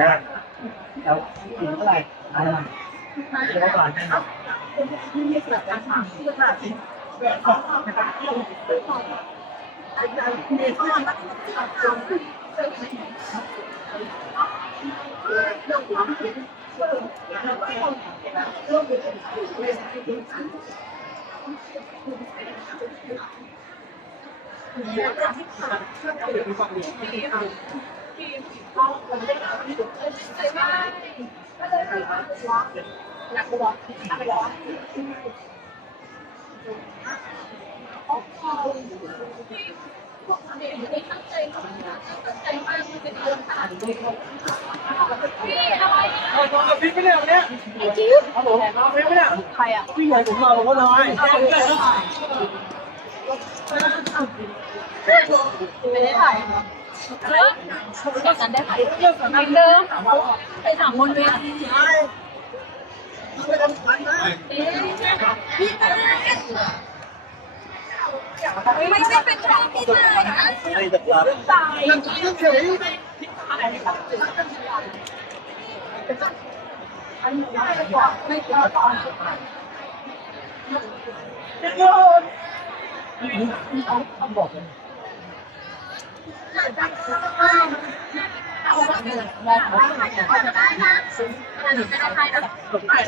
นะแล้วกินเท่าไหร่เอามาเดี๋ยวก่อนนะเอาตัวพริกไม่ได้วันเนี้ครับผมเอาพริกไม่ได้ใครอะพี่ใหญ่ผมมาผมก็น้อยไม่ได้ถ่าย เออจากนั้นได้ถ่ายเรื่องของเดิมไปถามบนเวทีไม่ใช่เป็นช่องพี่ตายนะไอ้ตะกรับ ตาไปเลยไม่กล้าต่ได้